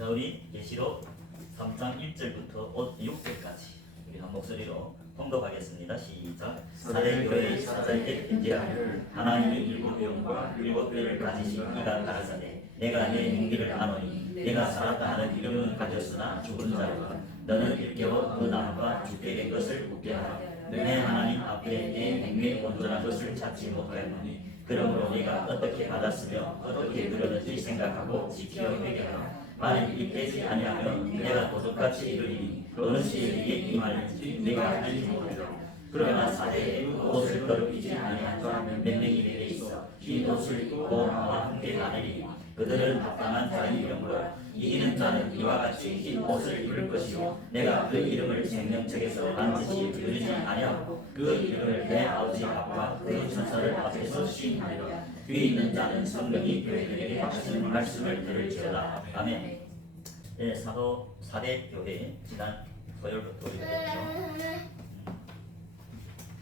자, 우리 계시록 3장 1절부터 6절까지 우리 한 목소리로 통독하겠습니다. 시작. 사대 교회의 사자에게 편지하여 하나님이 일곱 영과 일곱 뼈를 가지신 이가 가라사대 내가 내 행위를 아노니 내가 살았다 하는 이름은 가졌으나 죽은 자로다. 너는 일깨워 그 나무가 죽게 된 것을 웃게 하라. 내 하나님 앞에 내 행위의 온전한 것을 찾지 못하였노니 그러므로 네가 어떻게 받았으며 어떻게 그러는지 생각하고 지켜 회개하라. 만일 입되지 아니하면 내가 도둑같이 이르리니 어느 시에 네게 임할는지 내가 알지 못하라. 그러나 사대에 옷을 더럽히지 아니한 자 몇 명이 내게 있어 흰 옷을 입고 나와 함께 가느니 그들은 합당한 자의 이름으로 이기는 자는 이와 같이 흰 옷을 입을 것이요 내가 그 이름을 생명책에서 반드시 들으지 아니하고 그 이름을 내 아버지 앞과 그 천사들 앞에서 시인하리라. 위에 있는 자는 성령이 교회들에게 하시는 말씀을 들을지어다. 아멘. 네, 사대 교회 지난 토요일부터 우리가 했죠.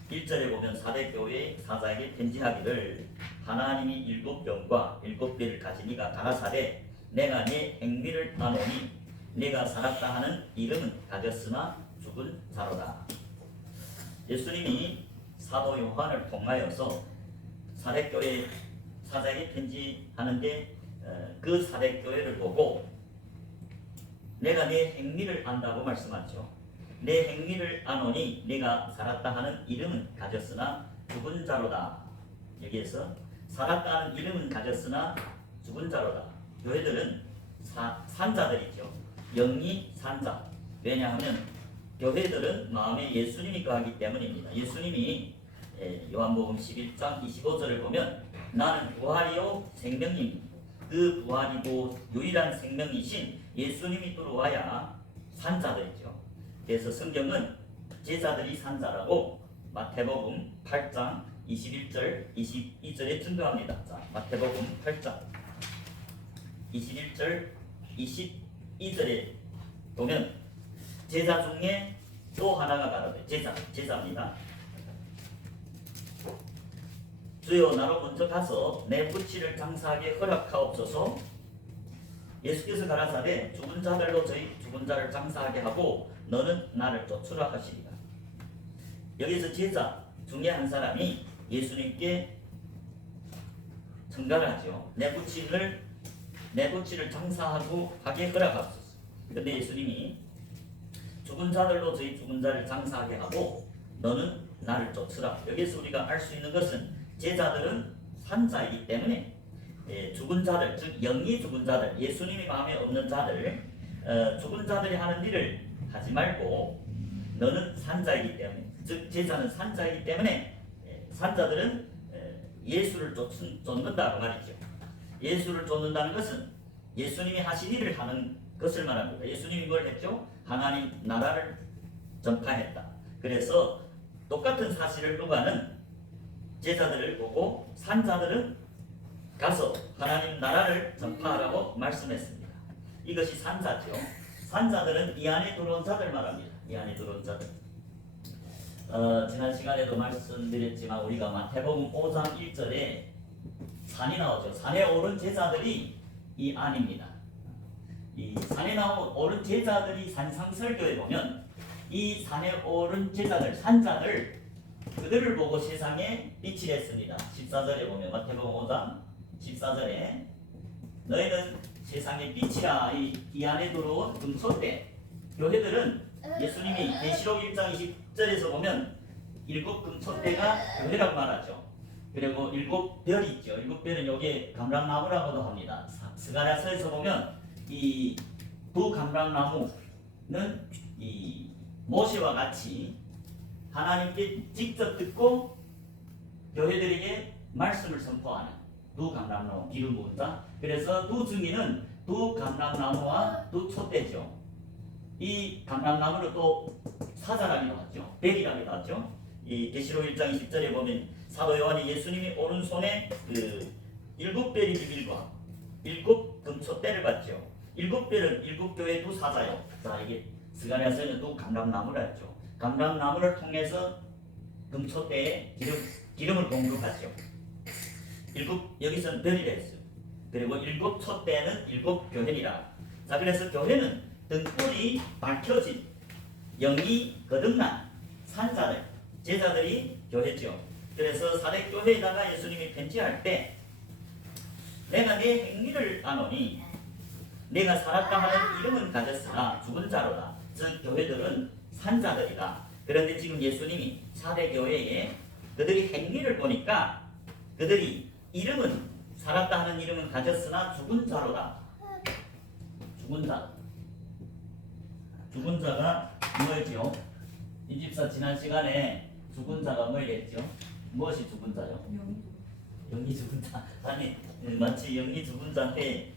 1절에 보면 사대 교회 사자에게 편지하기를 하나님이 일곱 영과 일곱 뼈를 가진 이가 가라사대 내가 네 행위를 아노니 내가 살았다 하는 이름은 가졌으나 죽은 자로다. 예수님이 사도 요한을 통하여서 사대교회 사자에게 편지하는데 그 사대교회를 보고 내가 내 행위를 안다고 말씀하죠. 내 행위를 아노니 내가 살았다 하는 이름은 가졌으나 죽은 자로다. 여기에서 살았다 하는 이름은 가졌으나 죽은 자로다. 교회들은 산자들이죠. 영이 산자. 왜냐하면 교회들은 마음에 예수님이 거하기 때문입니다. 예수님이 요한복음 11장 25절을 보면 나는 부활이요 생명입니다. 그 부활이고 유일한 생명이신 예수님이 들어와야 산자들이죠. 그래서 성경은 제자들이 산자라고 마태복음 8장 21절 22절에 증거합니다. 자, 마태복음 8장 21절 22절에 보면 제자 중에 또 하나가 가로되 제자입니다. 주여 나로 먼저 가서 내 부치를 장사하게 허락하옵소서. 예수께서 가라사대 죽은 자들로 저희 죽은 자를 장사하게 하고 너는 나를 쫓으라 하시리라. 여기서 제자 중에 한 사람이 예수님께 청가를 하죠. 내 부치를 장사하고 하게 허락하옵소서. 그런데 예수님이 죽은 자들로 저희 죽은 자를 장사하게 하고 너는 나를 쫓으라. 여기서 우리가 알 수 있는 것은 제자들은 산자이기 때문에 죽은 자들, 즉 영이 죽은 자들, 예수님이 마음에 없는 자들, 죽은 자들이 하는 일을 하지 말고 너는 산자이기 때문에, 즉 제자는 산자이기 때문에 산자들은 예수를 쫓는다고 말이죠. 예수를 쫓는다는 것은 예수님이 하신 일을 하는 것을 말합니다. 예수님이 뭘 했죠? 하나님 나라를 전파했다. 그래서 똑같은 사실을 누가는 제자들을 보고 산자들은 가서 하나님 나라를 전파하라고 말씀했습니다. 이것이 산자죠. 산자들은 이 안에 들어온 자들 말합니다. 이 안에 들어온 자들. 지난 시간에도 말씀드렸지만 우리가 마태복음 5장 1절에 산이 나오죠. 산에 오른 제자들이 이 안입니다. 이 산에 오른 제자들이 산상설교에 보면 이 산에 오른 제자들, 산자들 그들을 보고 세상에 빛이 됐습니다. 14절에 보면 마태복음 5장 14절에 너희는 세상의 빛이라. 이 안에 들어온 금소대. 교회들은 예수님이 계시록 1장 20절에서 보면 일곱 금소대가 교회라고 말하죠. 그리고 일곱 별이 있죠. 일곱 별은 여기에 감람나무라고도 합니다. 스가랴서에서 보면 이 두 감람나무는 이 모세와 같이 하나님께 직접 듣고 교회들에게 말씀을 선포하는 두 감람나무, 기름 부은 자. 그래서 두 증인은 두 감람나무와 두 촛대죠. 이 감람나무를 또 사자라기도 하죠. 백이라기도 하죠. 이 계시록 1장 20절에 보면 사도 요한이 예수님이 오른손에 그 일곱 별이 비밀과 일곱 금촛대를 받죠. 일곱 별은 일곱 교회 두 사자요. 자, 이게 스가랴서에는 두 감람나무라 했죠. 감람나무를 통해서 금촛대에 기름을 공급하죠. 여기서는 별이라 했어요. 그리고 일곱 촛대는 일곱 교회이라. 자, 그래서 교회는 등불이 밝혀진 영이 거듭난 산자들, 제자들이 교회죠. 그래서 사대교회에다가 예수님이 편지할 때 내가 내 행위를 아노니 내가 살았다 하는 이름은 가졌으나 죽은 자로다. 즉 교회들은 산자들이다. 그런데 지금 예수님이 사대교회에 그들이 행위를 보니까 그들이 이름은 살았다 하는 이름은 가졌으나 죽은 자로다. 죽은 자. 죽은 자가 뭐였죠? 이 집사 지난 시간에 죽은 자가 뭘 했죠? 무엇이 죽은 자요? 영이 죽은 자. 아니 마치 영이 죽은 자한테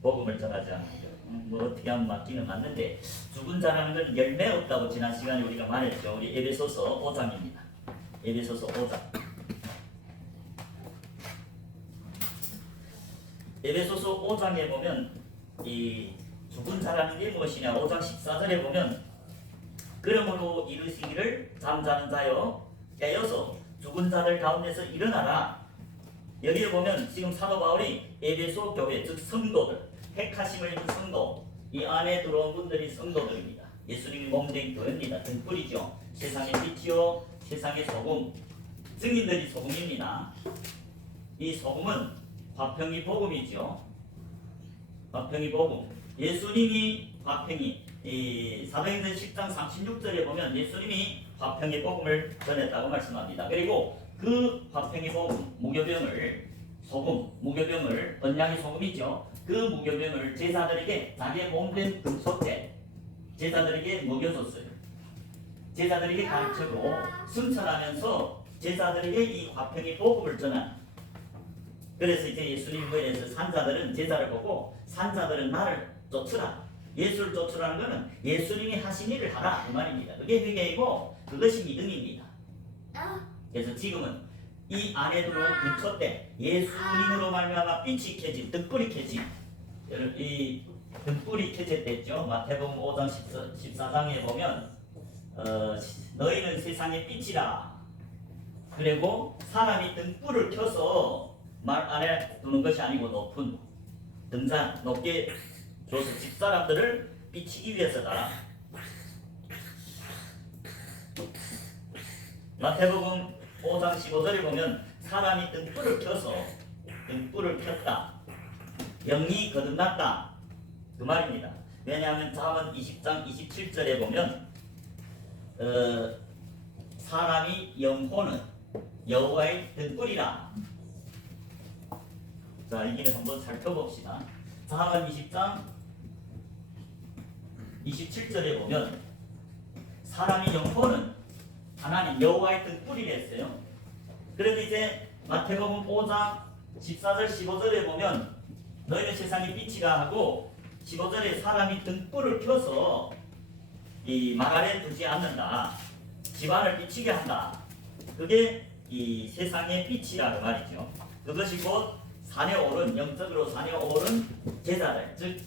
복음을 전하지 않죠. 뭐 어떻게 하면 맞기는 맞는데 죽은 자라는 건 열매 없다고 지난 시간에 우리가 말했죠. 우리 에베소서 5장입니다. 에베소서 5장. 에베소서 5장에 보면 이 죽은 자라는 게 무엇이냐? 5장 14절에 보면 그러므로 이르시기를 잠자는 자여 깨어서 죽은 자들 가운데서 일어나라. 여기에 보면 지금 사도 바울이 에베소 교회 즉 성도들, 택하심을 입은 성도, 이 안에 들어온 분들이 성도들입니다. 예수님이 몸된 교회입니다. 등불이죠. 세상의 빛이요 세상의 소금, 증인들이 소금입니다. 이 소금은 화평이 복음이죠. 화평이 복음. 예수님이 화평이 사도행전 10장 36절에 보면 예수님이 화평의 복음을 전했다고 말씀합니다. 그리고 그 화평의 복음, 무교병을 소금, 무교병을 언양의 소금이죠. 그 무교병을 제자들에게 자기의 몸된 금속대 제자들에게 먹여줬어요. 제자들에게 가르치고 승천하면서 제자들에게 이 화평의 복음을 전한. 그래서 이제 예수님이 그래서 산자들은 제자를 보고 산자들은 나를 쫓으라. 예수를 쫓으라는 것은 예수님이 하신 일을 하라 그 말입니다. 그게 회개이고 그것이 믿음입니다. 그래서 지금은 이 안에 들어온 금속대 예수님으로 말미암아 빛이 켜진 등불이 켜진 이 등불이 켜졌댔죠. 마태복음 5장 14장에 보면 너희는 세상의 빛이라. 그리고 사람이 등불을 켜서 말 안에 두는 것이 아니고 높은 등잔 높게 줘서 집사람들을 비치기 위해서다. 마태복음 5장 15절에 보면 사람이 등불을 켰다. 영이 거듭났다. 그 말입니다. 왜냐하면 잠언 20장 27절에 보면 사람이 영혼은 여호와의 등불이라. 자, 이 길을 한번 살펴봅시다. 잠언 20장 27절에 보면 사람이 영혼은 하나님 여호와의 등불이랬어요. 그런데 이제 마태복음 5장 14절 15절에 보면 너희는 세상의 빛이라 하고 15절에 사람이 등불을 켜서 이 말 아래 두지 않는다. 집안을 비치게 한다. 그게 이 세상의 빛이라는 말이죠. 그것이 곧 산에 오른 영적으로 산에 오른 제자들 즉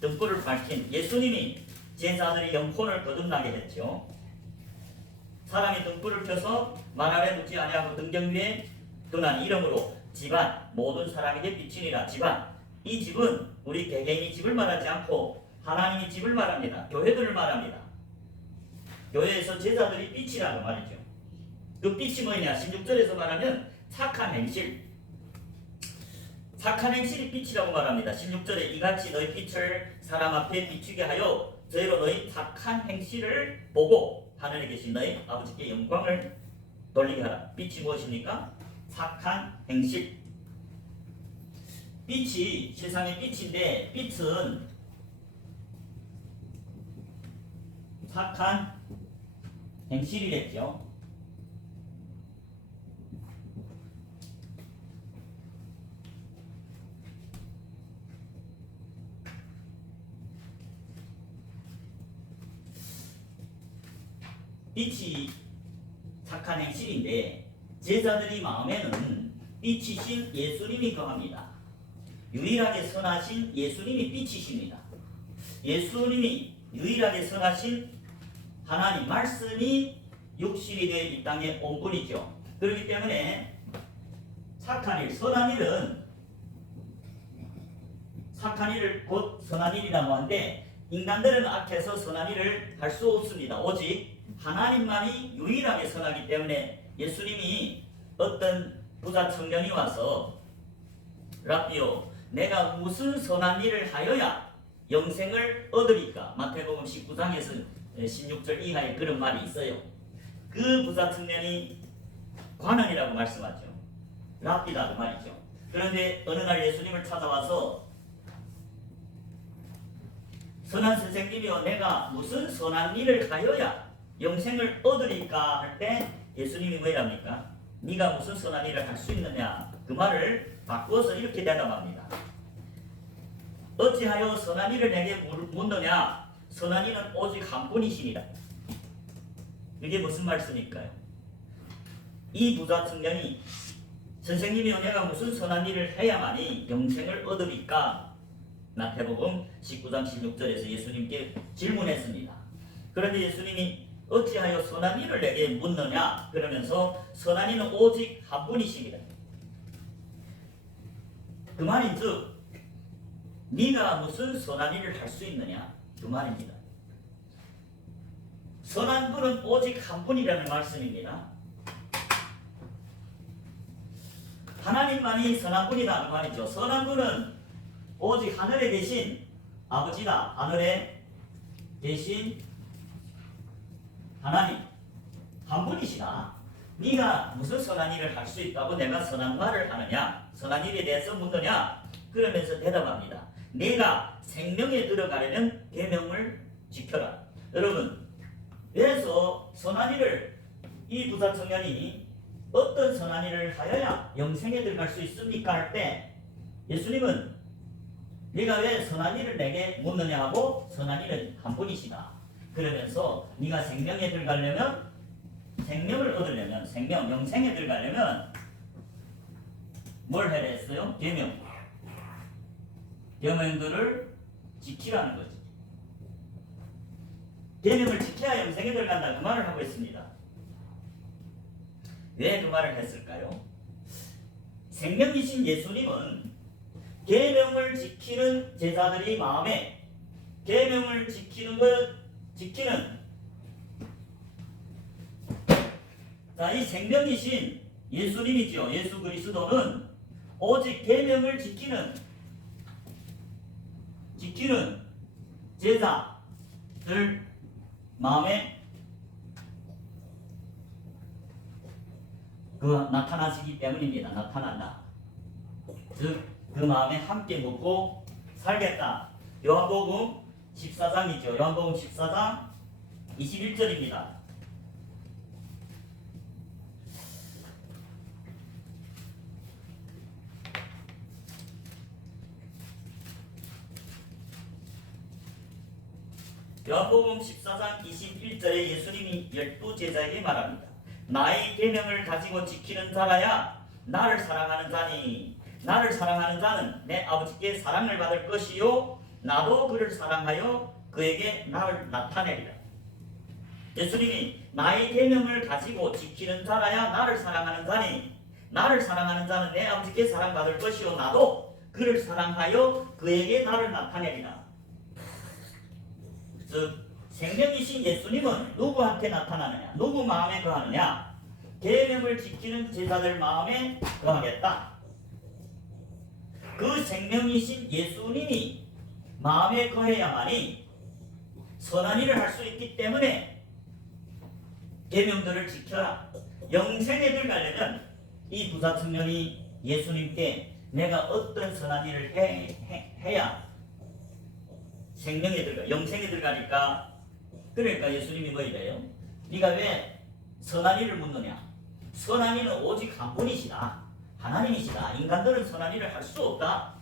등불을 밝힌 예수님이 제자들의 영혼을 거듭나게 했죠. 사람이 등불을 켜서 말 아래 두지 아니하고 등경 위에 두난 이름으로 집안 모든 사람에게 비치니라. 집안 이 집은 우리 개개인이 집을 말하지 않고 하나님이 집을 말합니다. 교회들을 말합니다. 교회에서 제자들이 빛이라는 말이죠. 그 빛이 뭐냐? 16절에서 말하면 착한 행실. 착한 행실이 빛이라고 말합니다. 16절에 이같이 너희 빛을 사람 앞에 비추게 하여 저희로 너희 착한 행실을 보고 하늘에 계신 너희 아버지께 영광을 돌리게 하라. 빛이 무엇입니까? 착한 행실. 빛이 세상의 빛인데 빛은 착한 행실이랬죠. 빛이 착한 행실인데 제자들의 마음에는 빛이신 예수님이 거합니다. 유일하게 선하신 예수님이 빛이십니다. 예수님이 유일하게 선하신 하나님 말씀이 육신이 되어 이 땅에 온 분이죠. 그렇기 때문에 착한 일, 선한 일은 악한 일을 곧 선한 일이라고 하는데 인간들은 악해서 선한 일을 할 수 없습니다. 오직 하나님만이 유일하게 선하기 때문에 예수님이 어떤 부자 청년이 와서 라비오 내가 무슨 선한 일을 하여야 영생을 얻으리까? 마태복음 19장에서 16절 이하에 그런 말이 있어요. 그 부자 청년이 관원이라고 말씀하죠. 랍비다 그 말이죠. 그런데 어느 날 예수님을 찾아와서 선한 선생님이여 내가 무슨 선한 일을 하여야 영생을 얻으리까 할 때 예수님이 뭐랍니까? 네가 무슨 선한 일을 할 수 있느냐? 그 말을 바꾸어서 이렇게 대답합니다. 어찌하여 선한 일을 내게 묻느냐? 선한 이는 오직 한 분이시니라. 이게 무슨 말씀일까요? 이 부자 청년이 선생님이여 내가 무슨 선한 일을 해야만이 영생을 얻으리까? 마태복음 19장 16절에서 예수님께 질문했습니다. 그런데 예수님이 어찌하여 선한 일을 내게 묻느냐? 그러면서 선한 이는 오직 한 분이십니다. 그 말인즉 네가 무슨 선한 일을 할 수 있느냐? 그 말입니다. 선한 분은 오직 한 분이라는 말씀입니다. 하나님만이 선한 분이라는 말이죠. 선한 분은 오직 하늘에 계신 아버지다. 하늘에 계신 하나님 한 분이시다. 네가 무슨 선한 일을 할 수 있다고 내가 선한 말을 하느냐? 선한 일에 대해서 묻느냐? 그러면서 대답합니다. 내가 생명에 들어가려면 계명을 지켜라. 여러분, 그래서 선한 일을 이 부자 청년이 어떤 선한 일을 하여야 영생에 들어갈 수 있습니까? 할 때 예수님은 네가 왜 선한 일을 내게 묻느냐 하고 선한 일은 한 분이시다. 그러면서 네가 생명에 들어가려면 생명을 얻으려면 생명, 영생에 들어가려면 뭘 해야 했어요? 계명들을 지키라는 거지. 계명을 지켜야 영생에 들어간다 그 말을 하고 있습니다. 왜 그 말을 했을까요? 생명이신 예수님은 계명을 지키는 제자들이 마음에 계명을 지키는 자, 이 생명이신 예수님이죠. 예수 그리스도는 오직 계명을 지키는 제자들 마음에 나타나시기 때문입니다. 나타난다. 즉, 그 마음에 함께 묻고 살겠다. 요한복음 14장이죠. 요한복음 14장 21절입니다. 요한복음 14장 21절에 예수님이 12제자에게 말합니다. 나의 계명을 가지고 지키는 자라야 나를 사랑하는 자니 나를 사랑하는 자는 내 아버지께 사랑을 받을 것이요 나도 그를 사랑하여 그에게 나를 나타내리라. 예수님이 나의 계명을 가지고 지키는 자라야 나를 사랑하는 자니 나를 사랑하는 자는 내 아버지께 사랑받을 것이요 나도 그를 사랑하여 그에게 나를 나타내리라. 즉 생명이신 예수님은 누구한테 나타나느냐? 누구 마음에 거하느냐? 계명을 지키는 제자들 마음에 거하겠다. 그 생명이신 예수님이 마음에 거해야만이 선한 일을 할 수 있기 때문에 계명들을 지켜라. 영생에 들어가려면 이 부자 청년이 예수님께 내가 어떤 선한 일을 해야 생명에 들어가, 영생에 들어가니까. 그러니까 예수님이 뭐이래요? 네가 왜 선한 일을 묻느냐? 선한 일은 오직 한 분이시다. 하나님이시다. 인간들은 선한 일을 할 수 없다.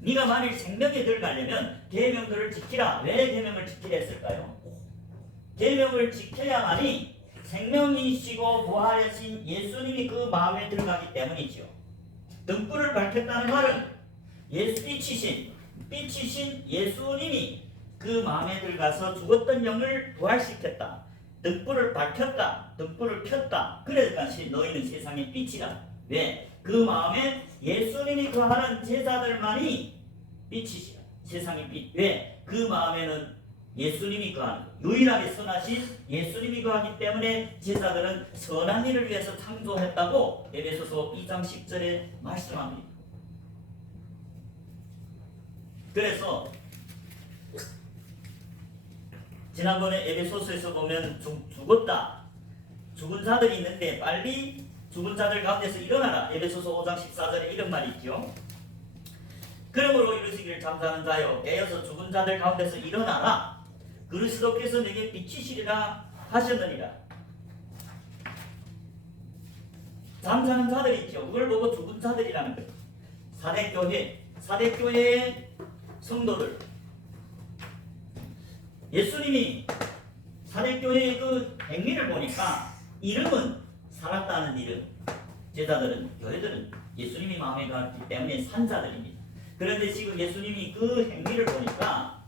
네가 만일 생명에 들어가려면 계명들을 지키라. 왜 계명을 지키라 했을까요? 계명을 지켜야만이 생명이시고 부활하신 예수님이 그 마음에 들어가기 때문이죠. 등불을 밝혔다는 말은 빛이신 예수님이 그 마음에 들어가서 죽었던 영을 부활시켰다. 등불을 밝혔다. 등불을 켰다. 그래서 너희는 세상의 빛이라. 왜? 그 마음에 예수님이 거하는 제자들만이 빛이시라. 세상의 빛. 왜? 그 마음에는 예수님이 거하는, 유일하게 선하신 예수님이 거하기 때문에 제사들은 선한 일을 위해서 창조했다고 에베소서 2장 10절에 말씀합니다. 그래서 지난번에 에베소서에서 보면 죽었다, 죽은 자들이 있는데 빨리 죽은 자들 가운데서 일어나라, 에베소서 5장 14절에 이런 말이 있죠. 그러므로 이르시기를 잠자는 자여 깨어서 죽은 자들 가운데서 일어나라, 그리스도께서 내게 비치시리라 하셨느니라. 잠자는 자들이 있죠. 그걸 보고 죽은 자들이라는 거예요. 사대교회의 성도들, 예수님이 사대교회의 그 행위를 보니까 이름은 살았다는 이름, 제자들은, 교회들은 예수님이 마음에 들었기 때문에 산 자들입니다. 그런데 지금 예수님이 그 행위를 보니까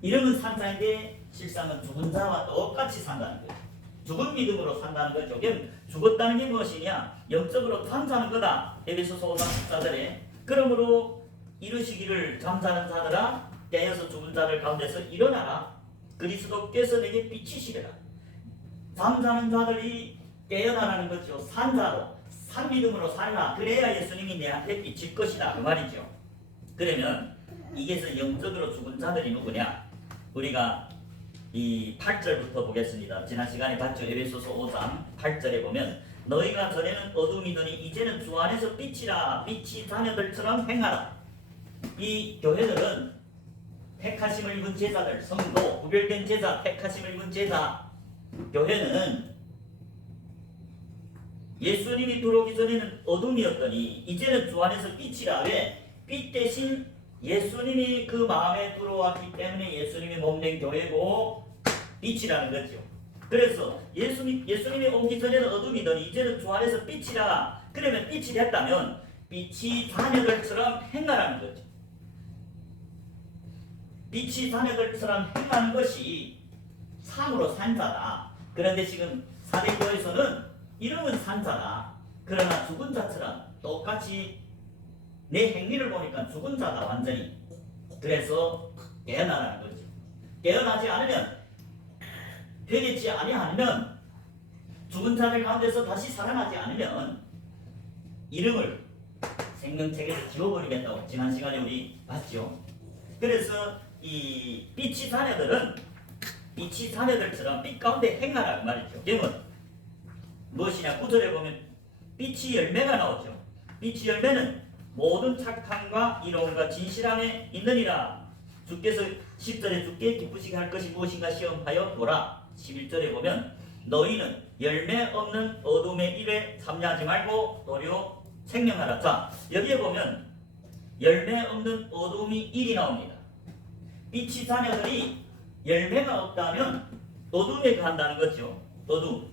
이름은 산 자인데 실상은 죽은 자와 똑같이 산다는 거예요. 죽은 믿음으로 산다는 거죠. 그럼 죽었다는 게 무엇이냐? 영적으로 잠자는 거다. 에베소서 5장 14절에 그러므로 이르시기를 잠자는 자들아 깨어서 죽은 자들 가운데서 일어나라, 그리스도께서 내게 비치시리라. 잠자는 자들이 깨어나라는 거죠. 산 자로, 산 믿음으로 살라. 그래야 예수님이 내한테 비칠 것이다, 그 말이죠. 그러면 이게서 영적으로 죽은 자들이 누구냐? 우리가 이 8절부터 보겠습니다. 지난 시간에 봤죠. 에베소서 5장 8절에 보면 너희가 전에는 어둠이더니 이제는 주 안에서 빛이라, 빛이 자녀들처럼 행하라. 이 교회들은 택하심을 입은 제자들, 성도, 구별된 제자, 택하심을 입은 제자, 교회는 예수님이 들어오기 전에는 어둠이었더니 이제는 주 안에서 빛이라. 왜? 빛 대신 예수님이 그 마음에 들어왔기 때문에 예수님이 몸된 교회고 빛이라는 거죠. 그래서 예수님이 오기 전에는 어둠이더니 이제는 주 안에서 빛이라. 그러면 빛이 됐다면 빛이 자녀들처럼 행하라는 거죠. 빛이 자녀들처럼 행하는 것이 상으로 산자다. 그런데 지금 사대교회에서는 이름은 산자다. 그러나 죽은 자처럼 똑같이 내 행위를 보니까 죽은 자다, 완전히. 그래서 깨어나라는 거지. 깨어나지 않으면, 회개치 아니하면, 죽은 자들 가운데서 다시 살아나지 않으면 이름을 생명책에서 지워버리겠다고 지난 시간에 우리 봤죠. 그래서 이 빛이 자녀들은 빛이 자녀들처럼 빛 가운데 행하라는 말이죠. 그러면 무엇이냐? 9절에 보면 빛이 열매가 나오죠. 빛이 열매는 모든 착함과 이로움과 진실함에 있느니라. 주께서 10절에 주께 기쁘시게 할 것이 무엇인가 시험하여 보라. 11절에 보면 너희는 열매 없는 어둠의 일에 참여하지 말고 도리어 생명하라. 자, 여기에 보면 열매 없는 어둠이 일이 나옵니다. 빛이 자녀들이 열매가 없다면 어둠에 간다는 거죠. 어둠.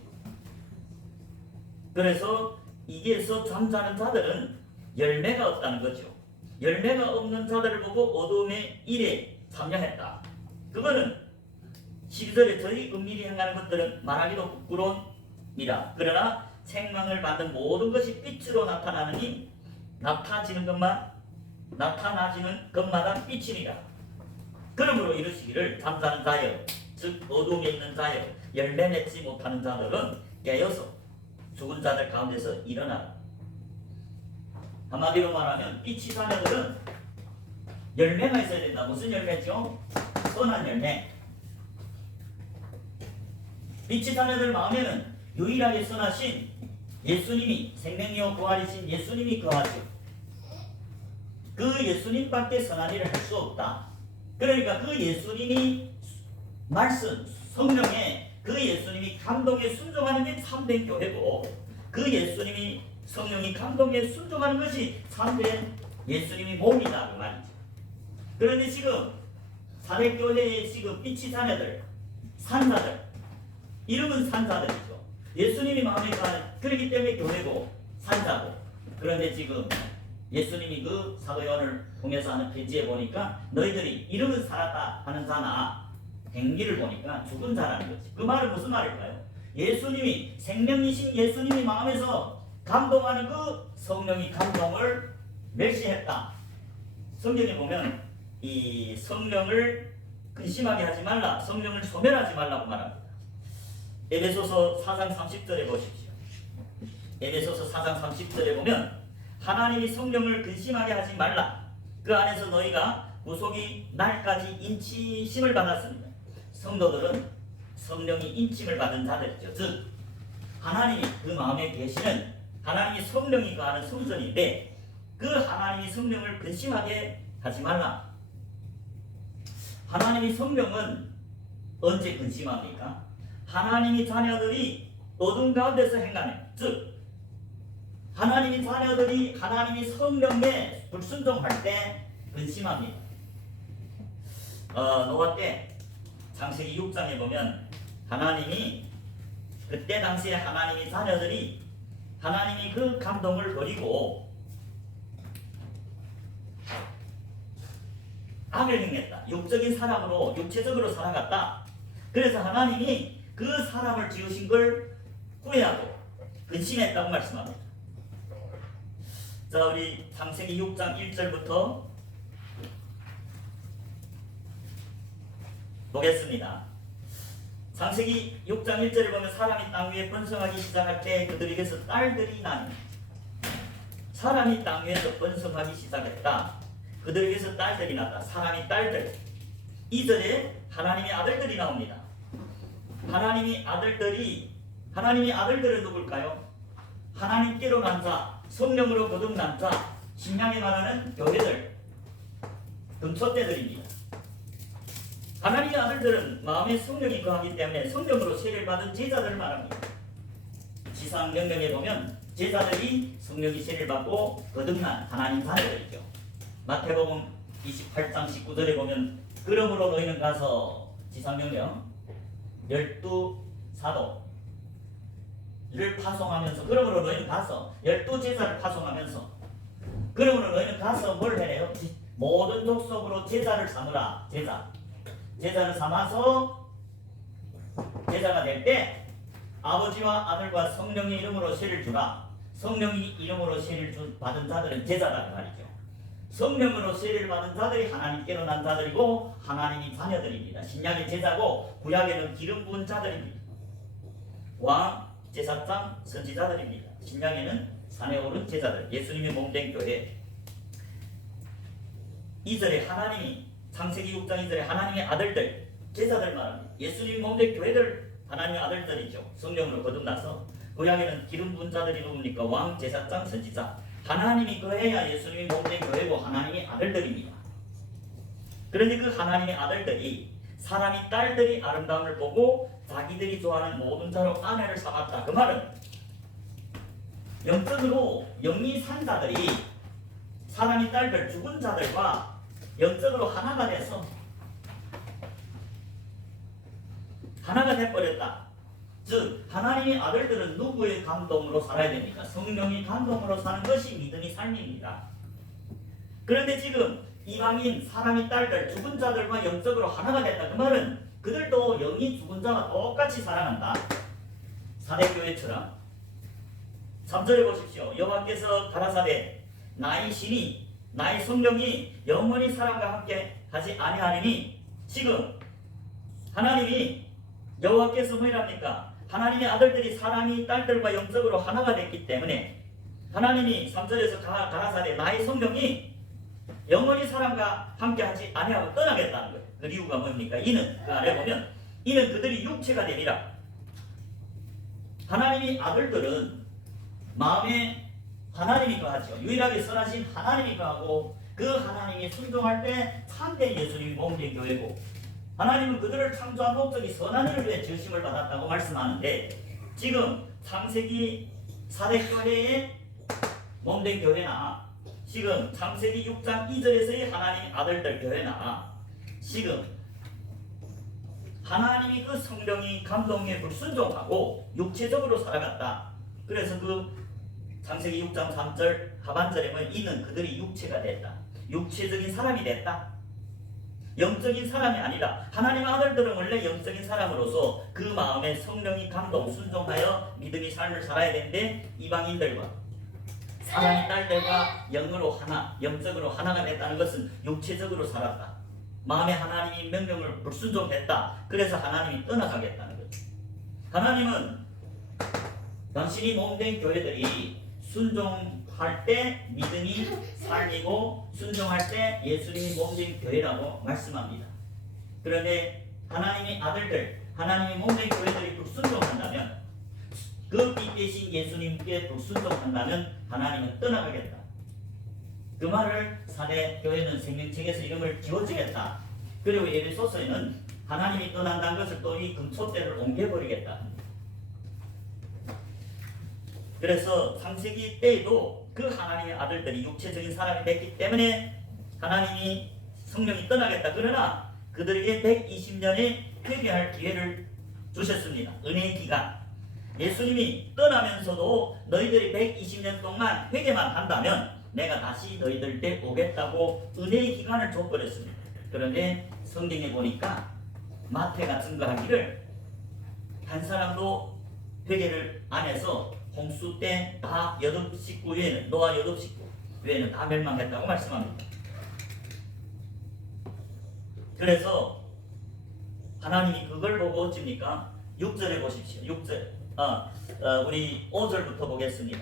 그래서 이게서 잠자는 자들은 열매가 없다는 거죠. 열매가 없는 자들을 보고 어둠의 일에 참여했다. 그거는 12절에 저희 은밀히 행하는 것들은 말하기도 부끄러움이다. 그러나 생명을 받은 모든 것이 빛으로 나타나느니 나타나지는 것마다 빛이니라. 그러므로 이르시기를 잠자는 자여, 즉 어둠에 있는 자여, 열매 맺지 못하는 자들은 깨어서 죽은 자들 가운데서 일어나라. 한마디로 말하면 빛이 자녀들은 열매가 있어야 된다. 무슨 열매죠? 선한 열매. 빛이 자녀들 마음에는 유일하게 선하신 예수님이, 생명이요 부활이신 예수님이 거하죠. 그 예수님밖에 선한 일을 할 수 없다. 그러니까 그 예수님이 말씀, 성령에 그 예수님이 감동에 순종하는 게 참된 교회고, 그 예수님이 성령이 감동에 순종하는 것이 참된 예수님이 몸이다, 그 말이죠. 그런데 지금 사대교회의 지금 빛이 자녀들, 산자들, 이름은 산자들이죠. 예수님이 마음에 가는, 그렇기 때문에 교회고 산자고. 그런데 지금 예수님이 그 사도 요한을 통해서 하는 편지에 보니까 너희들이 이름은 살았다 하는 자나 행위를 보니까 죽은 자라는 거지. 그 말은 무슨 말일까요? 예수님이, 생명이신 예수님이 마음에서 감동하는 그 성령이 감동을 멸시했다. 성경에 보면 이 성령을 근심하게 하지 말라, 성령을 소멸하지 말라고 말합니다. 에베소서 4장 30절에 보십시오. 에베소서 4장 30절에 보면 하나님이 성령을 근심하게 하지 말라. 그 안에서 너희가 구속이 날까지 인치심을 받았습니다. 성도들은 성령이 인침을 받은 자들이죠. 즉 하나님이 그 마음에 계시는 하나님이 성령이 거하는 성전인데 그 하나님이 성령을 근심하게 하지 말라. 하나님이 성령은 언제 근심합니까? 하나님이 자녀들이 어둠 가운데서 행하네. 즉 하나님이 자녀들이 하나님이 성령에 불순종할 때 근심합니다. 노아 때 창세기 6장에 보면 하나님이 그때 당시에 하나님이 자녀들이 하나님이 그 감동을 버리고 악을 행했다. 육적인 사람으로 육체적으로 살아갔다. 그래서 하나님이 그 사람을 지으신 걸 후회하고 근심했다고 말씀합니다. 자, 우리 창세기 6장 1절부터 보겠습니다. 창세기 6장 1절에 보면 사람이 땅 위에 번성하기 시작할 때 그들에게서 딸들이 나니 사람이 땅 위에서 번성하기 시작했다. 그들에게서 딸들이 났다. 사람이 딸들. 2절에 하나님의 아들들이 나옵니다. 하나님의 아들들은 누굴까요? 하나님께로 난 자, 성령으로 거듭난 자, 신약에 말하는 교회들, 금초대들입니다. 하나님의 아들들은 마음에 성령이 거하기 때문에 성령으로 세례를 받은 제자들을 말합니다. 지상 명령에 보면 제자들이 성령이 세례를 받고 거듭난 하나님 자녀들이죠. 마태복음 28장 19절에 보면 그러므로 너희는 가서 지상명령 12사도를 파송하면서 그러므로 너희는 가서 12제자를 파송하면서 그러므로 너희는 가서 뭘 해내요? 모든 족속으로 제자를 삼으라. 제자를 삼아서 제자가 될 때 아버지와 아들과 성령의 이름으로 세례를 주라. 성령의 이름으로 세례를 받은 자들은 제자다 말이죠. 성령으로 세례를 받은 자들이 하나님께로 난 자들이고 하나님이 자녀들입니다. 신약의 제자고 구약에는 기름 부은 자들입니다. 왕, 제사장, 선지자들입니다. 신약에는 산에 오른 제자들, 예수님의 몸된 교회. 2절에 하나님이 창세기 6장 2절에 하나님의 아들들, 제자들 말합니다. 예수님의 몸된 교회들 하나님의 아들들이죠. 성령으로 거듭나서 구약에는 기름 부은 자들이 누굽니까? 왕, 제사장, 선지자. 하나님이 거해야 예수님이 몸된 교회고 하나님의 아들들입니다. 그런데 그 하나님의 아들들이 사람이 딸들이 아름다움을 보고 자기들이 좋아하는 모든 자로 아내를 삼았다. 그 말은 영적으로 영이 산 자들이 사람이 딸들 죽은 자들과 영적으로 하나가 돼서 하나가 돼버렸다. 즉 하나님의 아들들은 누구의 감동으로 살아야 됩니까? 성령의 감동으로 사는 것이 믿음의 삶입니다. 그런데 지금 이방인 사람의 딸들 죽은 자들과 영적으로 하나가 됐다. 그 말은 그들도 영이 죽은 자와 똑같이 살아간다. 사대교회처럼. 3절에 보십시오. 여호와께서 가라사대 나의 신이 나의 성령이 영원히 사람과 함께 하지 아니하리니. 지금 하나님이 여호와께서 뭐랍니까? 하나님의 아들들이 사람이 딸들과 영적으로 하나가 됐기 때문에 하나님이 3절에서 가라사대 나의 성령이 영원히 사람과 함께하지 아니하고 떠나겠다는 거예요. 그 이유가 뭡니까? 이는 그 안에 보면 이는 그들이 육체가 되리라. 하나님의 아들들은 마음에 하나님이 거하죠. 유일하게 선하신 하나님이 거하고 그 하나님이 순종할 때 참된 예수님이 몸된 교회고 하나님은 그들을 창조한 목적이 선한 일을 위해 지으심을 받았다고 말씀하는데 지금 창세기 4대 교회의 몸된 교회나 지금 창세기 6장 2절에서의 하나님의 아들들 교회나 지금 하나님이 그 성령이 감동에 불순종하고 육체적으로 살아갔다. 그래서 그 창세기 6장 3절 하반절에 보면 이는 그들이 육체가 됐다. 육체적인 사람이 됐다. 영적인 사람이 아니라 하나님의 아들들은 원래 영적인 사람으로서 그 마음에 성령이 감동, 순종하여 믿음의 삶을 살아야 되는데 이방인들과 사랑의 딸들과 영으로 하나, 영적으로 하나가 됐다는 것은 육체적으로 살았다. 마음에 하나님이 명령을 불순종했다. 그래서 하나님이 떠나가겠다는 거죠. 하나님은 당신이 몸된 교회들이 순종할 때 믿음이 살리고 순종할 때 예수님이 몸된 교회라고 말씀합니다. 그런데 하나님의 아들들, 하나님의 몸된 교회들이 불순종한다면, 그 빛대신 예수님께 불순종한다면 하나님은 떠나가겠다. 그 말을 사대 교회는 생명책에서 이름을 지워주겠다. 그리고 에베소서에는 하나님이 떠난다는 것을 또 이 금초대를 옮겨버리겠다. 그래서 창세기 때에도 그 하나님의 아들들이 육체적인 사람이 됐기 때문에 하나님이 성령이 떠나겠다. 그러나 그들에게 120년의 회개할 기회를 주셨습니다. 은혜의 기간. 예수님이 떠나면서도 너희들이 120년 동안 회개만 한다면 내가 다시 너희들 때 오겠다고 은혜의 기간을 줘버렸습니다. 그런데 성경에 보니까 마태가 증거하기를 한 사람도 회개를 안 해서 홍수 때 다 8식구 외에는, 노아 8식구 외에는 다 멸망했다고 말씀합니다. 그래서 하나님이 그걸 보고 어찌입니까? 6절에 보십시오. 6절. 우리 5절부터 보겠습니다.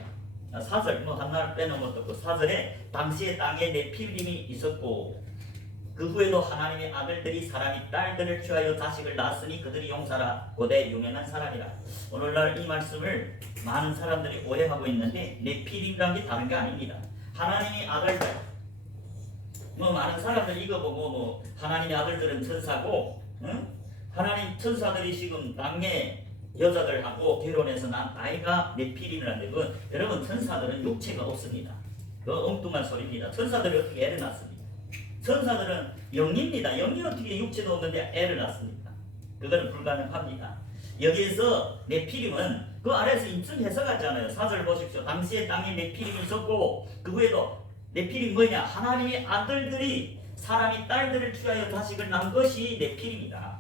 4절, 하나를 빼놓은 것도 없고 4절에 당시에 땅에 네피림이 있었고 그 후에도 하나님의 아들들이 사람이 딸들을 취하여 자식을 낳았으니 그들이 용사라 고대 유명한 사람이라. 오늘날 이 말씀을 많은 사람들이 오해하고 있는데 네피림이란 게 다른 게 아닙니다. 하나님의 아들들, 많은 사람들이 이거 보고 하나님의 아들들은 천사고, 하나님 천사들이 지금 땅에 여자들하고 결혼해서 난 아이가 네피림이라는데, 그 여러분 천사들은 육체가 없습니다. 그 엉뚱한 소리입니다. 천사들이 어떻게 애를 낳습니까? 천사들은 영입니다. 영이 어떻게 육체도 없는데 애를 낳습니까? 그거는 불가능합니다. 여기에서 네피림은 그 아래에서 인칭 해석하잖아요. 4절 보십시오. 당시에 땅에 네피림이 있었고 그 후에도 네피림 뭐냐? 하나님의 아들들이 사람이 딸들을 취하여 자식을 낳은 것이 네피림이다.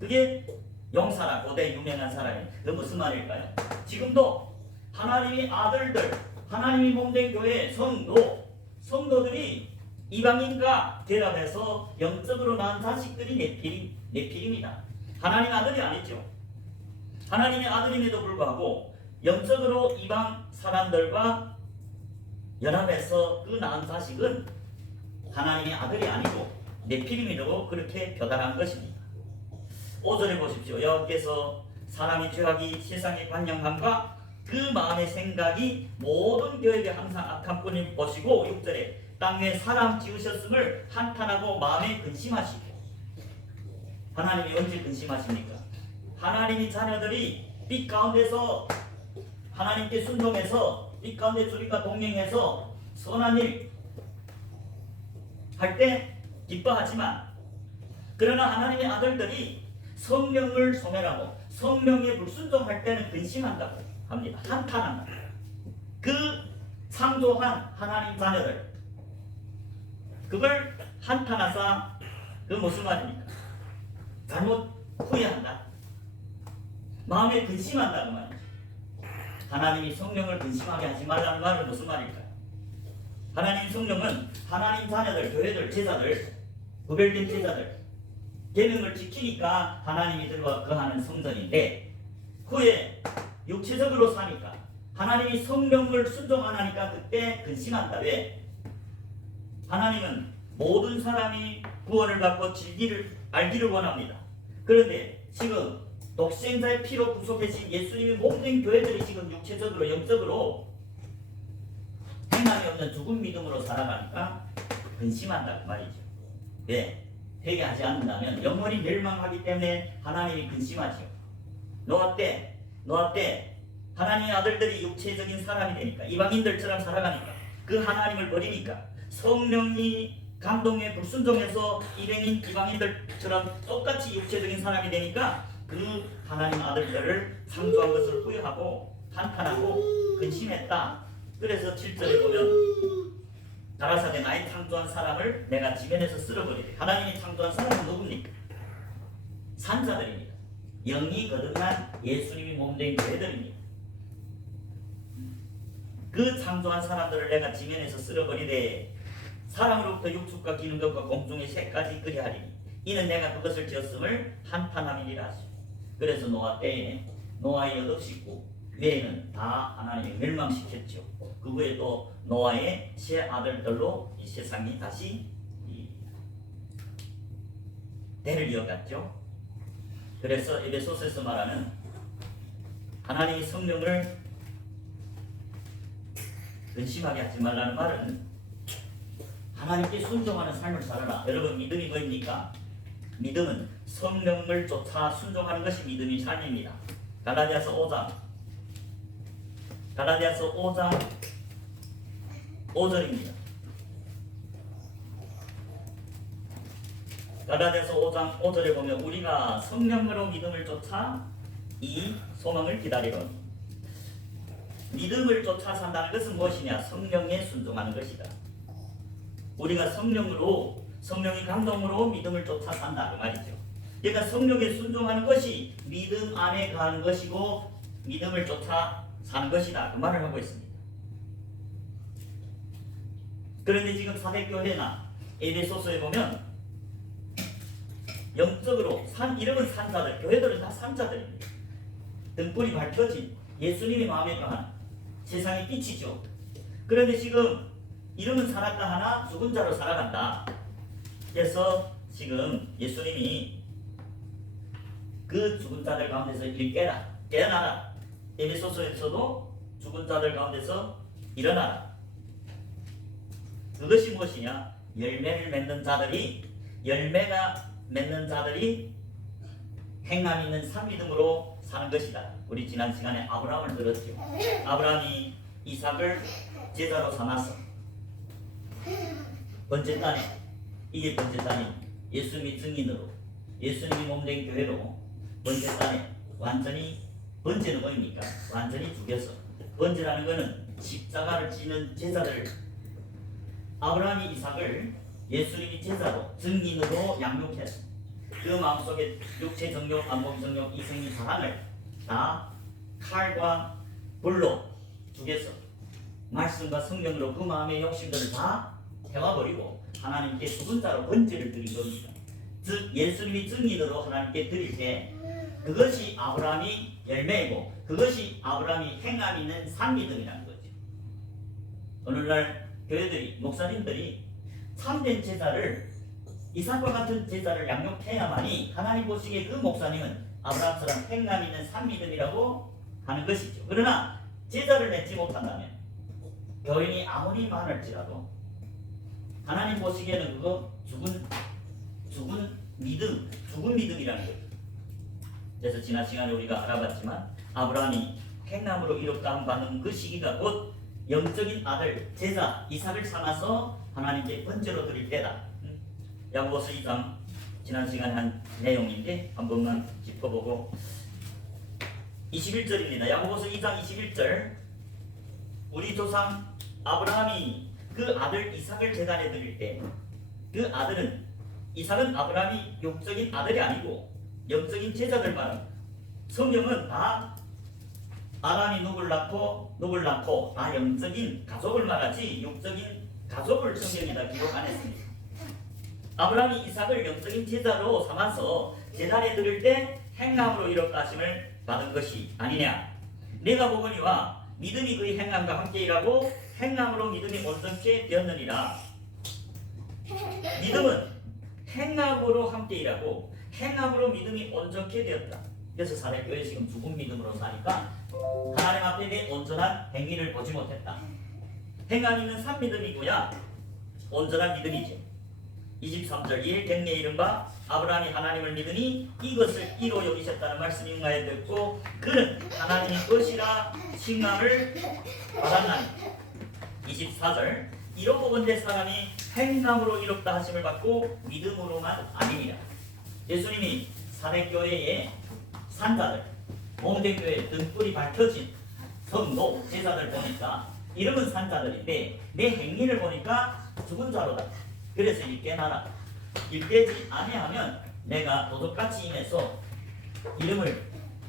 그게 용사라 고대 유명한 사람이. 그 무슨 말일까요? 지금도 하나님의 아들들, 하나님이 몸된 교회 성도들이 이방인과 결합해서 영적으로 낳은 자식들이 네피림이다. 하나님의 아들이 아니죠. 하나님의 아들임에도 불구하고 영적으로 이방 사람들과 연합해서 그 낳은 자식은 하나님의 아들이 아니고 네피림이라고 그렇게 표달한 것입니다. 5절에 보십시오. 여호와께서 사람이 죄하기 세상의 관념함과 그 마음의 생각이 모든 교회에 항상 악한 뿐을 보시고 6절에 땅 위에 사람 지으셨음을 한탄하고 마음에 근심하시고. 하나님이 언제 근심하십니까? 하나님의 자녀들이 빛 가운데서 하나님께 순종해서 빛 가운데 주님과 동행해서 선한 일 할 때 기뻐하지만, 그러나 하나님의 아들들이 성령을 소멸하고 성령에 불순종할 때는 근심한다고 합니다. 한탄한다. 그 창조한 하나님 자녀들, 그걸 한탄하사, 그 무슨 말입니까? 잘못 후회한다. 마음에 근심한다는 말이죠. 하나님이 성령을 근심하게 하지 말라는 말은 무슨 말일까요? 하나님 성령은 하나님 자녀들, 교회들, 제자들, 구별된 제자들 계명을 지키니까 하나님이 들어와 거하는 성전인데, 후에 육체적으로 사니까 하나님이 성령을 순종 안 하니까 그때 근심한다. 왜? 하나님은 모든 사람이 구원을 받고 알기를 원합니다. 그런데 지금 독생자의 피로 구속해진 예수님의 몸된 교회들이 지금 육체적으로 영적으로 행함이 없는 죽은 믿음으로 살아가니까 근심한다고 말이죠. 왜? 회개하지 않는다면 영원히 멸망하기 때문에 하나님이 근심하죠. 노아 때 하나님의 아들들이 육체적인 사람이 되니까, 이방인들처럼 살아가니까, 그 하나님을 버리니까 성령이 감동에 불순종해서 일행인 이방인들처럼 똑같이 육체적인 사람이 되니까 그 하나님 아들들을 창조한 것을 후회하고 한탄하고 근심했다. 그래서 7절에 보면 가라사대 나의 창조한 사람을 내가 지면에서 쓸어버리리. 하나님이 창조한 사람은 누굽니까? 산자들입니다. 영이 거듭난 예수님이 몸된 교회들입니다. 그 창조한 사람들을 내가 지면에서 쓸어버리되 사람으로부터 육축과 기름과 공중의 새까지 그리하리니 이는 내가 그것을 지었음을 한탄함이니라 하시오. 그래서 노아 때에 노아의 8식구 외에는 다 하나님이 멸망시켰죠. 그 후에 또 노아의 세 아들들로 이 세상이 다시 대를 이어갔죠. 그래서 에베소서에서 말하는 하나님의 성령을 근심하게 하지 말라는 말은 하나님께 순종하는 삶을 살아라. 여러분, 믿음이 뭐입니까? 믿음은 성령을 쫓아 순종하는 것이 믿음의 삶입니다. 갈라디아서 5장 5절입니다. 갈라디아서 5장 5절에 보면 우리가 성령으로 믿음을 쫓아 이 소망을 기다리거니 믿음을 쫓아 산다는 것은 무엇이냐? 성령에 순종하는 것이다. 우리가 성령의 감동으로 믿음을 쫓아 산다 그 말이죠. 그러니까 성령에 순종하는 것이 믿음 안에 가는 것이고 믿음을 쫓아 사는 것이다 그 말을 하고 있습니다. 그런데 지금 사대교회나 에베소서에 보면 영적으로 이름은 산자들, 교회들은 다 산자들입니다. 등불이 밝혀진 예수님이 마음에 거한 세상의 빛이죠. 그런데 지금 이름은 살았다 하나 죽은 자로 살아간다. 그래서 지금 예수님이 그 죽은 자들 가운데서 깨어나라. 에베소서에서도 죽은 자들 가운데서 일어나라. 그것이 무엇이냐? 열매가 맺는 자들이 행함 있는 산믿음으로 사는 것이다. 우리 지난 시간에 아브라함을 들었죠. 아브라함이 이삭을 제자로 삼았어. 번째 단에 이게 번째 단이 예수님의 증인으로 예수님이 몸된 교회로 번째 단에 완전히 번째는 뭐입니까? 완전히 죽여서 번째라는 것은 십자가를 지는 제자들 아브라함이 이삭을 예수님이 제자로 증인으로 양육해서 그 마음속에 육체 정욕, 안목 정욕, 이생의 사랑을 다 칼과 불로 죽여서 말씀과 성령으로 그 마음의 욕심들을 다 태워버리고 하나님께 죽은 자로 번제를 드린 겁니다. 즉 예수님이 증인으로 하나님께 드릴 때 그것이 아브라함이 열매이고 그것이 아브라함이 행함 있는 산믿음이라는 거죠. 오늘날 교회들이 목사님들이 참된 제자를 이삭과 같은 제자를 양육해야만이 하나님 보시기에 그 목사님은 아브라함처럼 행함 있는 산믿음이라고 하는 것이죠. 그러나 제자를 맺지 못한다면 교인이 아무리 많을지라도 하나님 보시기에는 그거 죽은 믿음이라는 거죠. 그래서 지난 시간에 우리가 알아봤지만 아브라함이 행함으로 이롭다함 받는 그 시기가 곧 영적인 아들 제자 이삭을 삼아서 하나님께 번제로 드릴 때다. 야고보서 2장 지난 시간에 한 내용인데 한 번만 짚어보고 21절입니다. 야고보서 2장 21절 우리 조상 아브라함이 그 아들 이삭을 제단에 드릴 때 그 이삭은 아브라함이 육적인 아들이 아니고 영적인 제자들 말합니다. 성경은 다 아람이 누굴 낳고 다 영적인 가족을 말하지 육적인 가족을 성경에다 기록 안 했습니다. 아브라함이 이삭을 영적인 제자로 삼아서 제단에 드릴 때 행함으로 이롭다 하심을 받은 것이 아니냐. 내가 보거니와 믿음이 그의 행함과 함께 일하고 행함으로 믿음이 온전케 되었느니라. 믿음은 행함으로 함께 일하고 행함으로 믿음이 온전케 되었다. 그래서 사대교회 지금 죽은 믿음으로 사니까 하나님 앞에 내 온전한 행위를 보지 못했다. 행함 있는 산믿음이고야 온전한 믿음이죠. 23절 이에 갱례 이른바 아브라함이 하나님을 믿으니 이것을 이로 여기셨다는 말씀이 응하여 듣고 그는 하나님의 것이라 칭함을 받았나니. 24절 이로 보건대 사람이 행함으로 이롭다 하심을 받고 믿음으로만 아니니라. 예수님이 사대교회의 산자들 몸된 교회 등불이 밝혀진 성도 제자들 보니까 이름은 산자들인데 내 행위를 보니까 죽은 자로다. 그래서 일깨나라. 일깨지 아니하면 내가 도둑같이 임해서 이름을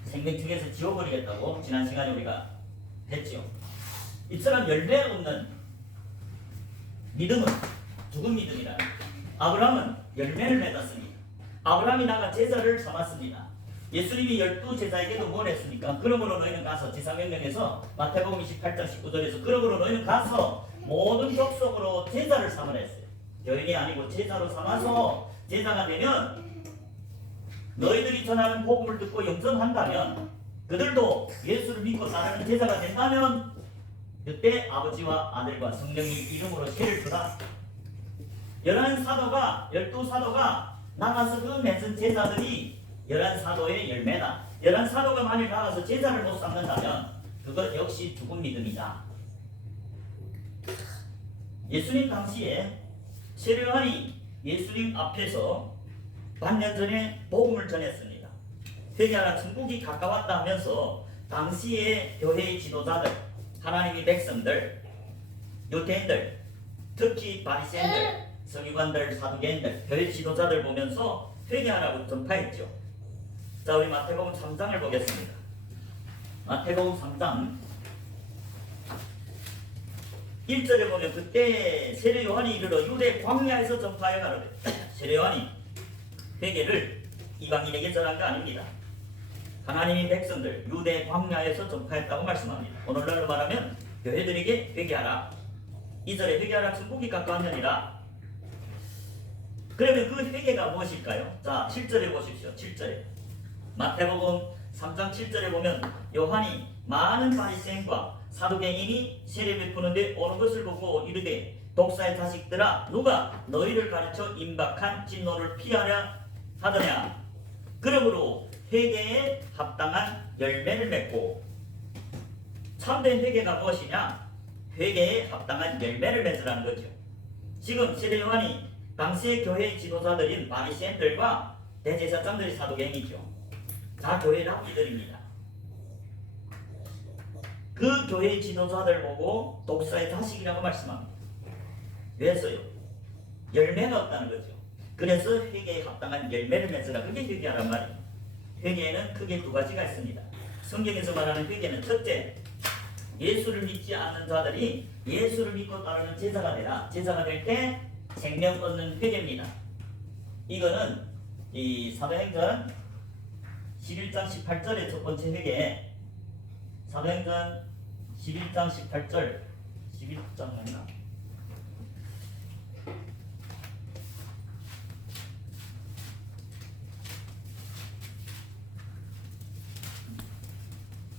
생명책에서 지워버리겠다고 지난 시간에 우리가 했죠. 이처럼 열매 없는 믿음은 죽은 믿음이라. 아브라함은 열매를 맺었습니다. 아브라함이 나가 제자를 삼았습니다. 예수님이 12제자에게도 뭘 했습니까? 그러므로 너희는 가서 지상명령에서 마태복음 28장 19절에서 그러므로 너희는 가서 모든 족속으로 제자를 삼으라 했어요. 여인이 아니고 제자로 삼아서 제자가 되면 너희들이 전하는 복음을 듣고 영접한다면 그들도 예수를 믿고 따르는 제자가 된다면 그때 아버지와 아들과 성령이 이름으로 세를 주라. 11사도가 12사도가 나가서 그 맺은 제자들이 11사도의 열매다. 11사도가 만일 나가서 제자를 못 삼는다면 그것 역시 죽은 믿음이다. 예수님 당시에 세례요한이 예수님 앞에서 반년 전에 복음을 전했습니다. 회개하라 천국이 가까웠다 하면서 당시의 교회의 지도자들, 하나님의 백성들, 유대인들, 특히 바리새인들, 서기관들, 사두개인들, 교회 지도자들 보면서 회개하라고 전파했죠. 자, 우리 마태복음 3장을 보겠습니다. 마태복음 3장 1절에 보면 그때 세례요한이 이르러 유대 광야에서 전파하여 가로되. 세례요한이 회개를 이방인에게 전한 게 아닙니다. 하나님의 백성들 유대 광야에서 전파했다고 말씀합니다. 오늘날로 말하면 교회들에게 회개하라. 2절에 회개하라 천국이 가까웠느니라. 그러면 그 회개가 무엇일까요? 자, 7절에 보십시오. 7절에 마태복음 3장 7절에 보면 요한이 많은 바리새인과 사두개인이 세례 베푸는데 오는 것을 보고 이르되 독사의 자식들아 누가 너희를 가르쳐 임박한 진노를 피하려 하더냐. 그러므로 회개에 합당한 열매를 맺고. 참된 회개가 무엇이냐? 회개에 합당한 열매를 맺으라는 거죠. 지금 세례 요한이 당시의 교회의 지도자들인 바리새인들과 대제사장들이 사두개인이죠. 다 교회 랍비들입니다. 그 교회의 지도자들 보고 독사의 자식이라고 말씀합니다. 왜서요? 열매가 없다는 거죠. 그래서 회개에 합당한 열매를 맺으라. 그게 회개하란 말이에요. 회개에는 크게 두 가지가 있습니다. 성경에서 말하는 회개는 첫째, 예수를 믿지 않는 자들이 예수를 믿고 따르는 제자가 되라. 제자가 될 때 생명 얻는 회개입니다. 이거는 이 사도행전 11장 18절의 첫 번째 회개. 사도행전 11장 18절 11장 맞나?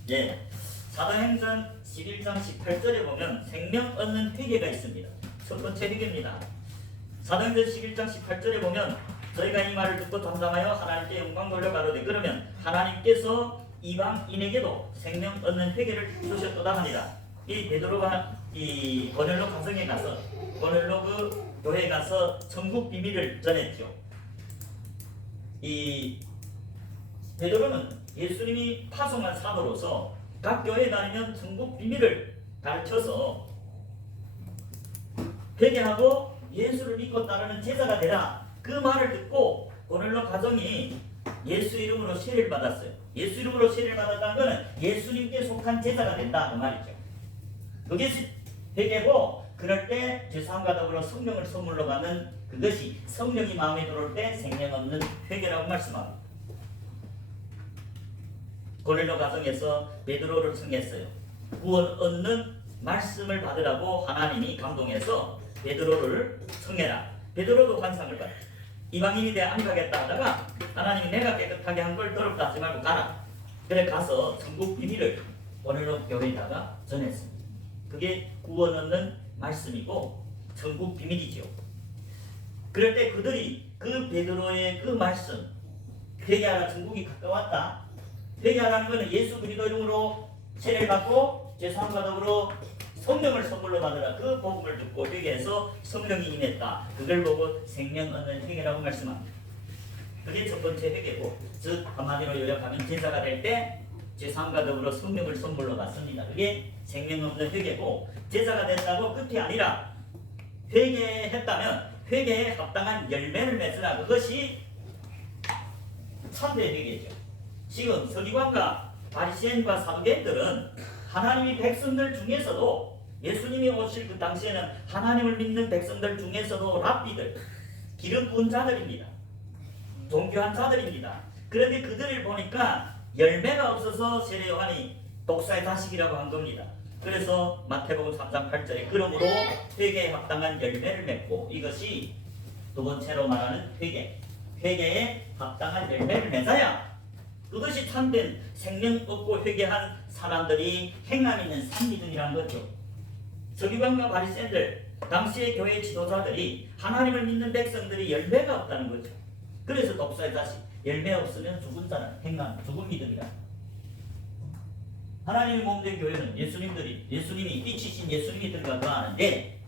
예, 사도행전 11장 18절에 보면 생명 얻는 회개가 있습니다. 첫 번째 회개입니다. 사도행전 11장 18절에 보면 저희가 이 말을 듣고 담담하여 하나님께 영광 돌려 가로되 그러면 하나님께서 이방인에게도 생명 얻는 회개를 주셨도다 하니라. 이 베드로가 이 고넬로 가정에 가서 고넬로 그 교회에 가서 천국 비밀을 전했죠. 이 베드로는 예수님이 파송한 사도로서 각 교회에 다니면 천국 비밀을 가르쳐서 회개하고 예수를 믿고 따르는 제자가 되라. 그 말을 듣고 고넬로 가정이 예수 이름으로 세례를 받았어요. 예수 이름으로 세례를 받았다는 것은 예수님께 속한 제자가 된다 그 말이죠. 그게 회개고, 그럴 때 죄사함과 더불어 성령을 선물로 받는 그것이 성령이 마음에 들어올 때 생명 없는 회개라고 말씀합니다. 고넬로 가정에서 베드로를 청했어요. 구원 얻는 말씀을 받으라고 하나님이 감동해서 베드로를 청해라. 베드로도 환상을 받아. 이방인이 돼 안 가겠다 하다가 하나님이 내가 깨끗하게 한 걸 더럽다 하지 말고 가라. 그래 가서 천국 비밀을 고넬로 교회에다가 전했습니다. 그게 구원 얻는 말씀이고 천국 비밀이죠. 그럴 때 그들이 그 베드로의 그 말씀, 회개하라 천국이 가까웠다. 회개하라는 것은 예수 그리스도 이름으로 세례를 받고 죄사함과 더불어 성령을 선물로 받으라. 그 복음을 듣고 회개해서 성령이 임했다. 그걸 보고 생명 얻는 회개라고 말씀합니다. 그게 첫 번째 회개고, 즉 한마디로 요약하면 제자가 될 때 죄사함과 더불어 성령을 선물로 받습니다. 그게 생명 없는 회개고, 제자가 됐다고 끝이 아니라 회개했다면 회개에 합당한 열매를 맺으라. 그것이 참된 회개죠. 지금 서기관과 바리새인과 사두개인들은 하나님의 백성들 중에서도 예수님이 오실 그 당시에는 하나님을 믿는 백성들 중에서도 랍비들, 기름 부은 자들입니다. 종교한 자들입니다. 그런데 그들을 보니까 열매가 없어서 세례 요한이 독사의 자식이라고 한 겁니다. 그래서 마태복음 3장 8절에 그러므로 회개에 합당한 열매를 맺고, 이것이 두 번째로 말하는 회개에 합당한 열매를 맺어야 그것이 참된 생명 얻고 회개한 사람들이 행함 있는 산미들이라는 거죠. 서기관과 바리새인들, 당시의 교회 지도자들이 하나님을 믿는 백성들이 열매가 없다는 거죠. 그래서 독사의 자식, 열매 없으면 죽은 자는 행함, 죽은 믿음이다. 하나님의 몸된 교회는 예수님이 빛이신 예수님이 들어가고 하는데,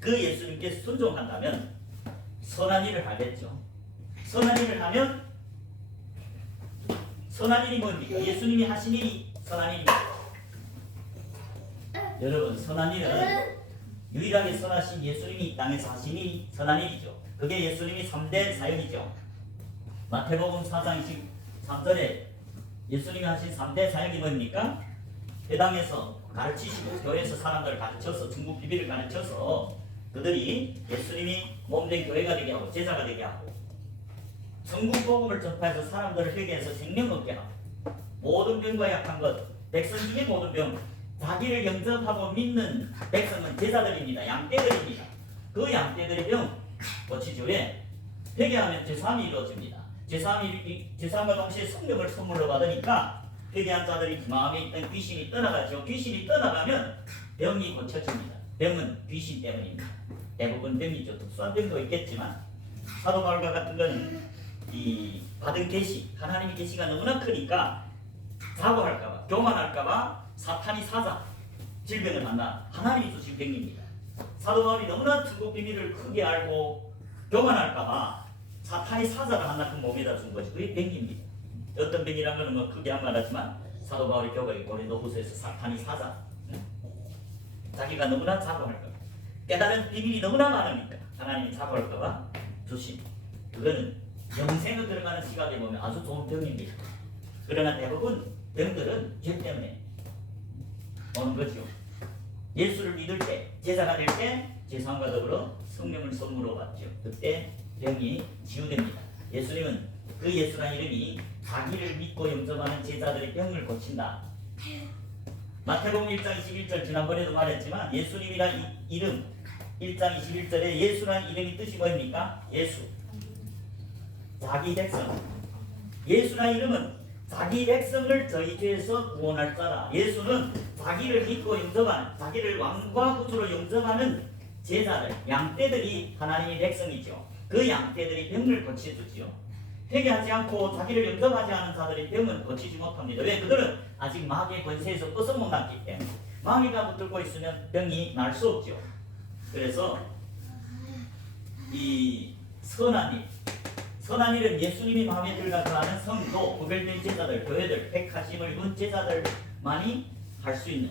그 예수님께 순종한다면 선한 일을 하겠죠. 선한 일을 하면, 선한 일이 뭡니까? 예수님이 하신 일이 선한 일입니다. 여러분, 선한 일은 유일하게 선하신 예수님이 이 땅에서 하신 일이 선한 일이죠. 그게 예수님이 3대 사역이죠. 마태복음 4장 23절에 예수님이 하신 3대 사역이 뭡니까? 회당에서 가르치시고 교회에서 사람들을 가르쳐서 중국 비밀을 가르쳐서 그들이 예수님이 몸된 교회가 되게 하고 제자가 되게 하고, 천국 복음을 전파해서 사람들을 회개해서 생명 얻게 하고, 모든 병과 약한 것, 백성 중에 모든 병, 자기를 영접하고 믿는 백성은 제자들입니다. 양떼들입니다. 그 양떼들의 병 고치죠. 왜? 회개하면 제3이 이루어집니다. 제3과 동시에 성령을 선물로 받으니까 회개한 자들이 그 마음에 있던 귀신이 떠나가죠. 귀신이 떠나가면 병이 고쳐집니다. 병은 귀신 때문입니다. 대부분 병이죠. 특수한 병도 있겠지만 사도 바울과 같은 건 이 받은 계시, 하나님의 계시가 너무나 크니까 사고할까봐, 교만할까봐 사탄이 사자, 질병을 만나 하나님이 주신 병입니다. 사도 바울이 너무나 천국 비밀을 크게 알고 교만할까봐 사탄이 사자를 하나 그 몸에다 준 것이 그게 병입니다. 어떤 병이란 거는 뭐 크게 안 말하지만 사도 바울이 교회 고린도후서에서 사탄이 사자, 자기가 너무나 자고할까봐, 깨달은 비밀이 너무나 많으니까 하나님이 자고할까봐 주신, 그거는 영생을 들어가는 시각에 보면 아주 좋은 병입니다. 그러나 대부분 병들은 죄 때문에 오는 거죠. 예수를 믿을 때, 제자가 될 때 제3과 더불어 성령을 선물로 받죠. 그때 병이 치유됩니다. 예수님은 그 예수라는 이름이 자기를 믿고 영접하는 제자들의 병을 고친다. 마태복음 1장 21절 지난번에도 말했지만 예수님이란 이름 1장 21절에 예수라는 이름이 뜻이 뭐입니까? 예수, 자기 백성. 예수라는 이름은 자기 백성을 저희 죄에서 구원할 자라. 예수는 자기를 믿고 영접하는, 자기를 왕과 구주로 영접하는 제자들, 양떼들이 하나님의 백성이죠. 그 양떼들이 병을 고쳐주지요. 회개하지 않고 자기를 영접하지 않은 자들의 병은 고치지 못합니다. 왜? 그들은 아직 마귀의 권세에서 벗어났기 때문에. 마귀가 붙들고 있으면 병이 날 수 없죠. 그래서 이 선한 일은 예수님이 마음에 들어가서 하는 성도, 구별된 제자들, 교회들, 택하심을 입은 제자들만이 할 수 있는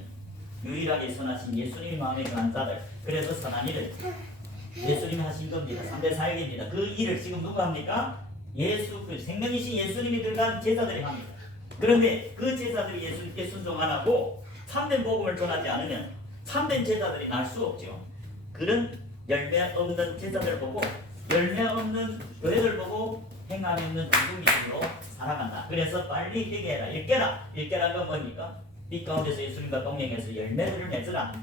유일하게 선하신 예수님이 마음에 들어간 자들. 그래서 선한 일을 예수님이 하신 겁니다. 3대 사역입니다. 그 일을 지금 누가 합니까? 예수, 그 생명이신 예수님이 들어간 제자들이 합니다. 그런데 그 제자들이 예수님께 순종 안 하고 참된 복음을 전하지 않으면 참된 제자들이 날 수 없죠. 그런 열매 없는 제자들 보고, 열매 없는 교회들 보고 행함이 없는 중국민으로 살아간다. 그래서 빨리 회개해라. 일깨라는 건 뭡니까? 빛 가운데서 예수님과 동행해서 열매를 맺으라.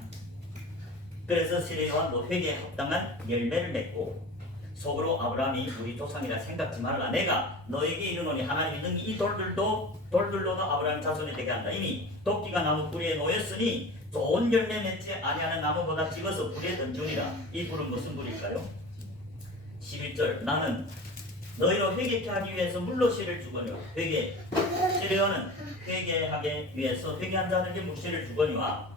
그래서 세례 요한도 회개에 합당한 열매를 맺고, 속으로 아브라함이 우리 조상이라 생각지 말라. 내가 너에게 이르노니 하나님이 능히 이 돌들로도 아브라함 자손이 되게 한다. 이미 도끼가 나무 뿌리에 놓였으니 좋은 열매 맺지 아니하는 나무보다 집어서 불에 던지니라. 이 불은 무슨 불일까요? 11절 나는 너희로 회개케 하기 위해서 물로 씨를 주거니와 세례 요한은 회개하게 위해서 회개한 자들에게 물씨를 주거니와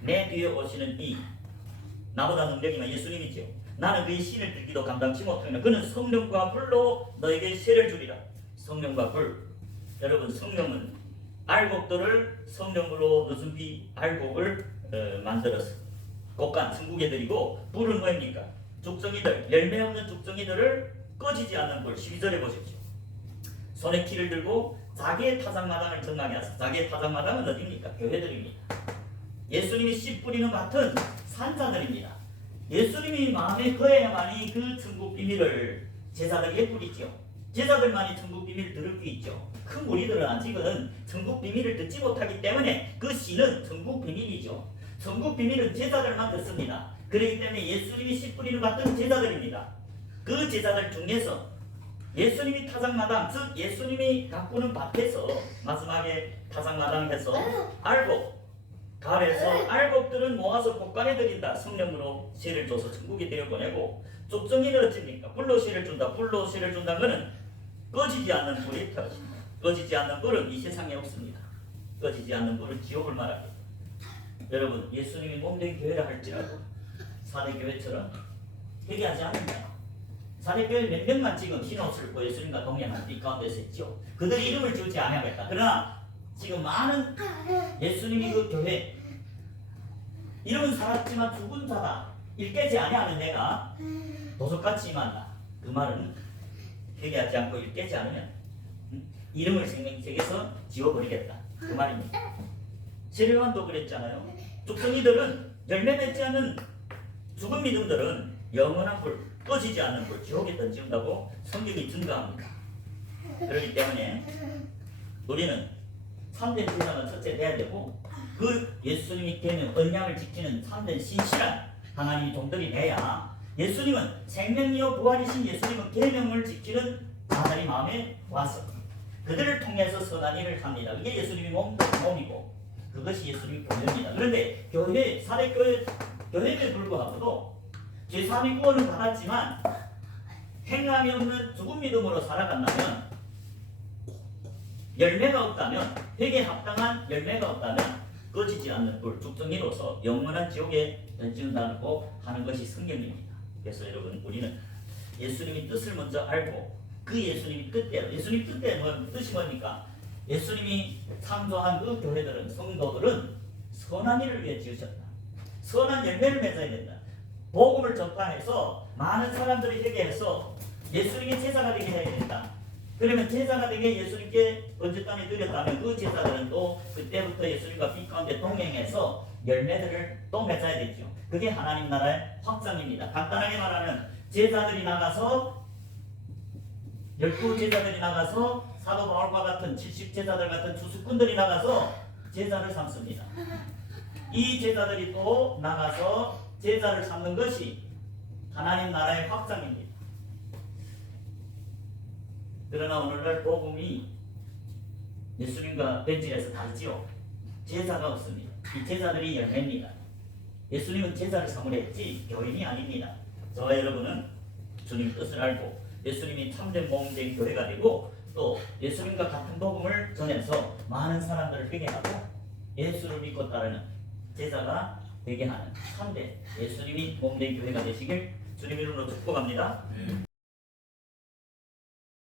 내 뒤에 오시는 이 나보다 능력이면 예수님이죠. 나는 그의 신을 들기도 감당치 못하느냐. 그는 성령과 불로 너에게 세를 주리라. 성령과 불. 여러분, 성령은 알곡들을 성령으로 무슨 알곡을 만들어서 곡간 천국에 드리고, 불은 뭐입니까? 죽정이들, 열매 없는 죽정이들을 꺼지지 않는 불. 12절에 보십시오. 손에 키를 들고 자기의 타작마당을 정하게 하사. 자기의 타작마당은 어디입니까? 교회들입니다. 예수님이 씨 뿌리는 밭은 산자들입니다. 예수님이 마음에 거해야만이 그 천국 비밀을 제자들에게 뿌리죠. 제자들만이 천국 비밀을 들을 수 있죠. 큰 무리들은 아직은 천국 비밀을 듣지 못하기 때문에 그 씨는 천국 비밀이죠. 천국 비밀은 제자들만 듣습니다. 그렇기 때문에 예수님이 씨 뿌리는 밭은 제자들입니다. 그 제자들 중에서 예수님이 타작마당, 즉 예수님이 가꾸는 밭에서 마지막에 타작마당에서 가을에서 알곡들은 모아서 곡간에 들인다. 성령으로 씨를 줘서 천국에 데려보내고 족정이는 어찌니까 불로 씨를 준다. 불로 씨를 준다는 것은 꺼지지 않는 불이 펴집니다. 꺼지지 않는 불은 이 세상에 없습니다. 꺼지지 않는 불은 지옥을 말합니다. 여러분, 예수님이 몸된 교회라 할지라도 사대교회처럼 회개하지 않는다. 사대교회 몇 명만 지금 흰옷을 입고 예수님과 동행한 이 가운데서 있죠. 그들 이름을 지우지 않아야겠다. 그러나 지금 많은 예수님이 그 교회 이름은 살았지만 죽은 자다. 일깨지 아니하는 내가 도적같이 임한다. 그 말은 회개하지 않고 일깨지 않으면 이름을 생명책에서 지워버리겠다. 그 말입니다. 세례요한도 그랬잖아요. 죽성이들은 열매 맺지 않는 죽은 믿음들은 영원한 불, 꺼지지 않는 불, 지옥에 던진다고 성경이 증거합니다. 그렇기 때문에 우리는 참된 제자가 첫째 돼야 되고 그 예수님이 되는 언약을 지키는 참된 신실한 하나님의 종들이 돼야 예수님은 생명이요 부활이신 예수님은 계명을 지키는 자들이 마음에 와서 그들을 통해서 선한 일을 합니다. 이게 예수님이 몸이고 그것이 예수님의 교회입니다. 그런데 교회, 교회에 불구하고도 제3의 구원을 받았지만 행함이 없는 죽은 믿음으로 살아간다면 열매가 없다면 회개에 합당한 열매가 없다면 꺼지지 않는 불, 죽정이로서 영원한 지옥에 던진다고 하는 것이 성경입니다. 그래서 여러분 우리는 예수님의 뜻을 먼저 알고 그 예수님의 뜻대로 예수님 뜻이 뭡니까? 예수님이 창조한 그 교회들은 성도들은 선한 일을 위해 지으셨다. 선한 열매를 맺어야 된다. 복음을 전파해서 많은 사람들이 회개해서 예수님의 제자가 되게 해야 된다. 그러면 제자가 되게 예수님께 번제 땅에 드렸다면 그 제자들은 또 그때부터 예수님과 빛 가운데 동행해서 열매들을 또 맺어야 되죠. 그게 하나님 나라의 확장입니다. 간단하게 말하면 제자들이 나가서 12제자들이 나가서 사도 바울과 같은 70제자들 같은 주수꾼들이 나가서 제자를 삼습니다. 이 제자들이 또 나가서 제자를 삼는 것이 하나님 나라의 확장입니다. 그러나 오늘날 복음이 예수님과 벤질에서 다르지요. 제자가 없습니다. 이 제자들이 열매입니다. 예수님은 제자를 삼으려 했지 교인이 아닙니다. 저와 여러분은 주님 뜻을 알고 예수님이 참된 몸된 교회가 되고 또 예수님과 같은 복음을 전해서 많은 사람들을 회개하고 예수를 믿고 따르는 제자가 되게 하는 참된 예수님이 몸된 교회가 되시길 주님 이름으로 축복합니다.